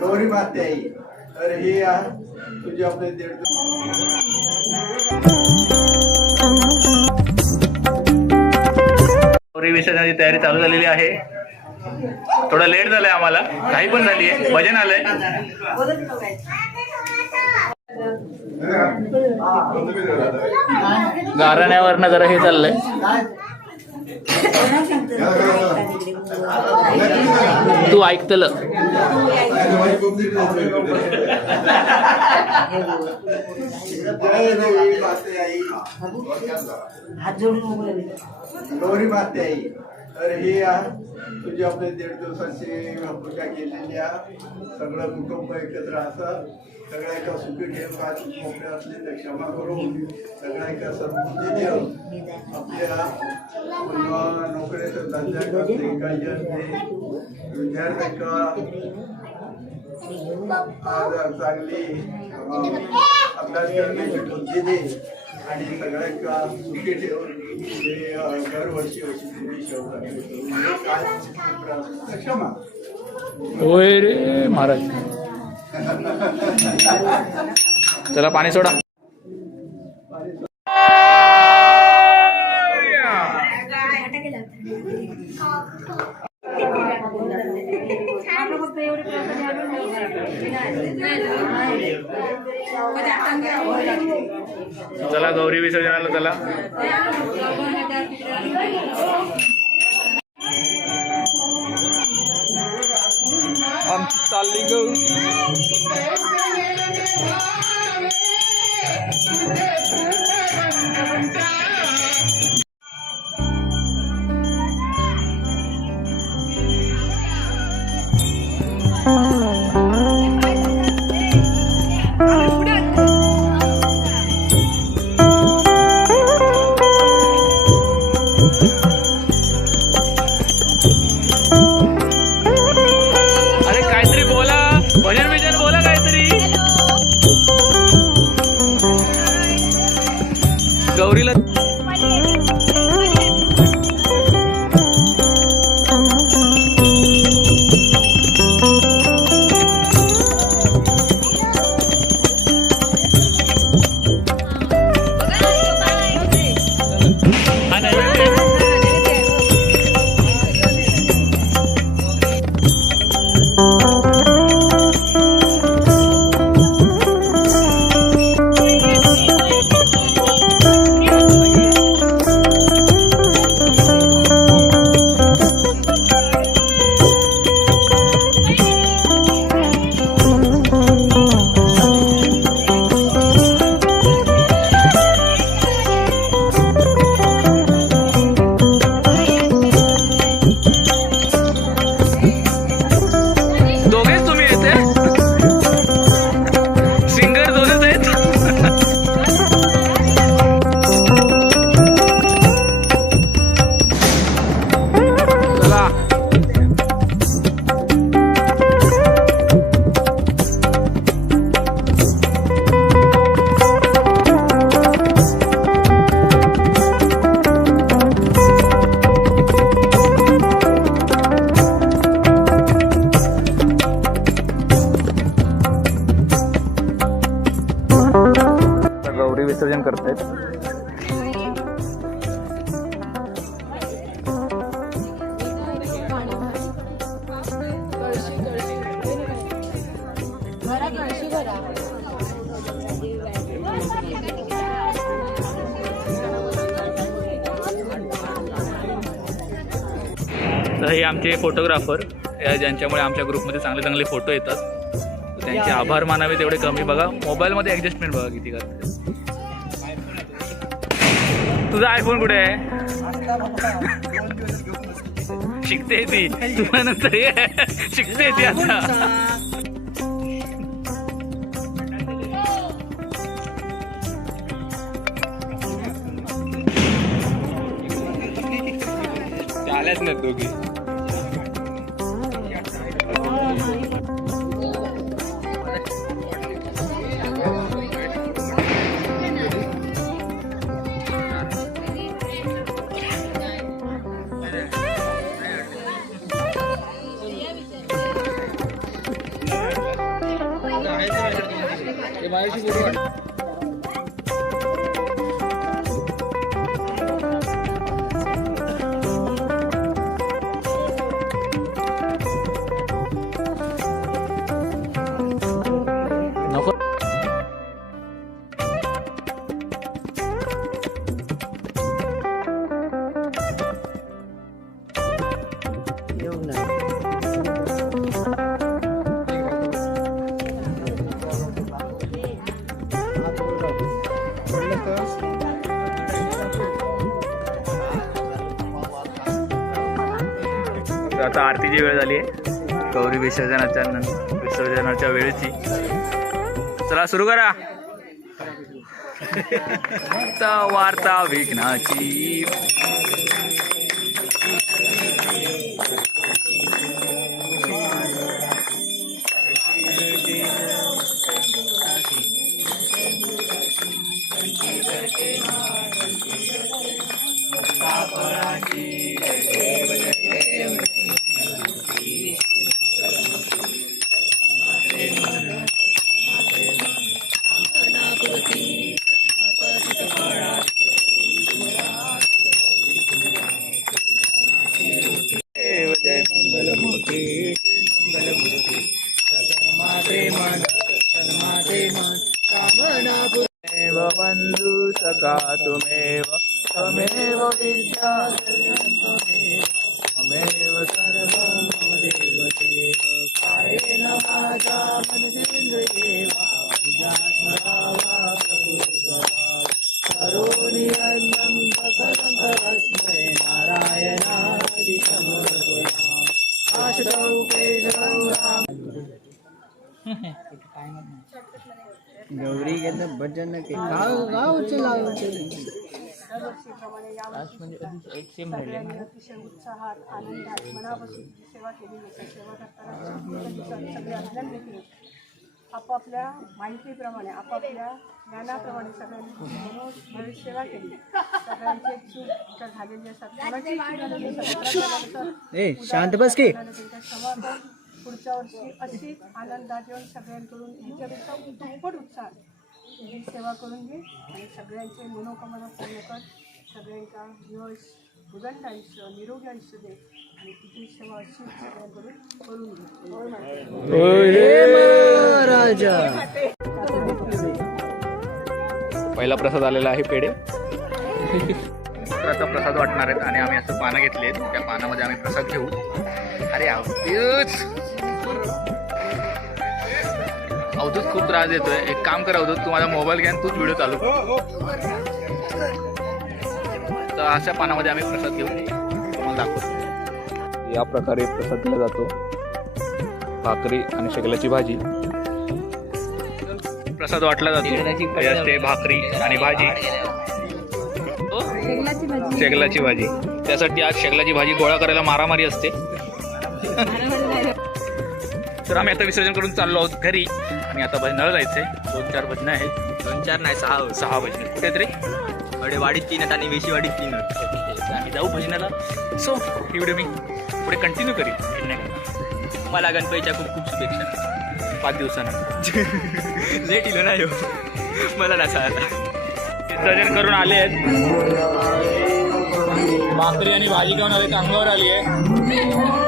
गौरी माते आई तर हे आ, तुझे आपले दीड गौरी विसर्जनाची तयारी चालू झालेली आहे. थोडं लेट झालंय आम्हाला. काही पण झाली आहे भजन आलंय. गाराण्यावरनं जरा हे चाललंय. तू ऐकतल. जय गौरी माते आई गौरी माते आई. तर हे तुझे आपले दीड दिवसाची पूजा केलेली आहे सगळं कुटुंब एकत्र असं सगळ्या एका सुखी ठेव मोकळे असले तर क्षमा करून सगळ्या एका सद्बुद्धी आपल्या मुलगा नोकरीचा धंदा करते काही असते विद्यार्थ्यांका आज चांगली अभ्यास करण्याची बुद्धी दे आणि सगळ्यांका सुखी ठेवून हे दरवर्षी अशी तुम्ही शेवटी काय क्षमा होय रे महाराज. चला पाणी सोडा. चला गौरी विसर्जनाला चला. आमची గౌరీల तर हे आमचे फोटोग्राफर ज्यांच्यामुळे आमच्या ग्रुपमध्ये चांगले चांगले फोटो येतात. त्यांचे आभार मानावे तेवढे कमी. बघा मोबाईलमध्ये ॲडजस्टमेंट बघा किती करते तुझा आयफोन कुठे आहे? शिकते ती. तुला नंतर. शिकते ती आता. आल्याच नाही दोघी. vai divulgar. आता आरतीची वेळ झाली आहे. गौरी विसर्जनाच्या विसर्जनाच्या वेळेची. चला सुरू करा. वार्ता विघ्नाची. का तुमेव विद्या गौरी के तो भजन के गाओ गाओ चलाओ। आज म्हणजे तो एक सेम राहिले आपापल्या माहितीप्रमाणे आपापल्या ज्ञानाप्रमाणे सगळ्यांनी सेवा केली. सगळ्यांचे चूक झालेली असतात. शांत बस की. पुढच्या वर्षी अशीच आनंदात येऊन सगळ्यांकडून ह्याच्यापेक्षा दुप्पट उत्साह ही सेवा करून घे आणि सगळ्यांचे मनोकामना पूर्ण कर. सगळ्यांचा यश उदंड आयुष्य निरोगी आयुष्य दे आणि तुझी सेवा अशीच सगळ्यांकडून करून घे. राजा पहिला प्रसाद आलेला आहे पेढे. प्रसाद वाटणार आहेत आणि आम्ही असं पानं घेतले त्या पानामध्ये आम्ही प्रसाद घेऊ. अरे अवधूत अवधूत खूप त्रास देतोय. एक काम कर अवधूत तू माझा मोबाईल घ्या आणि तूच व्हिडिओ चालू. कर. तर अशा पानामध्ये आम्ही प्रसाद घेऊ तुम्हाला दाखवतो. या प्रकारे प्रसाद दिला जातो. भाकरी आणि शेगलाची भाजी. प्रसाद वाटला जातो. असते भाकरी आणि भाजी. हो? शेगलाची भाजी. त्यासाठी आज शेगलाची भाजी गोळा करायला मारामारी असते. तर आम्ही आता विसर्जन करून चाललो आहोत घरी. आणि आता भजनाला जायचंय दोन चार भजनं आहेत. दोन चार नाही सहा सहा भजनं कुठे तरी थोडे वाडीत तीन आहेत आणि वेशी वाडीत तीन आहेत. आम्ही जाऊ भजनाला. सो ही व्हिडिओ मी पुढे कंटिन्यू करीन. मला गणपतीच्या खूप खूप शुभेच्छा. पाच दिवसानंतर लेट इलो नाही हो. मला आला विसर्जन करून आले आहेत. भाकरी आणि भाजी घेऊन आले अंगावर आली आहे.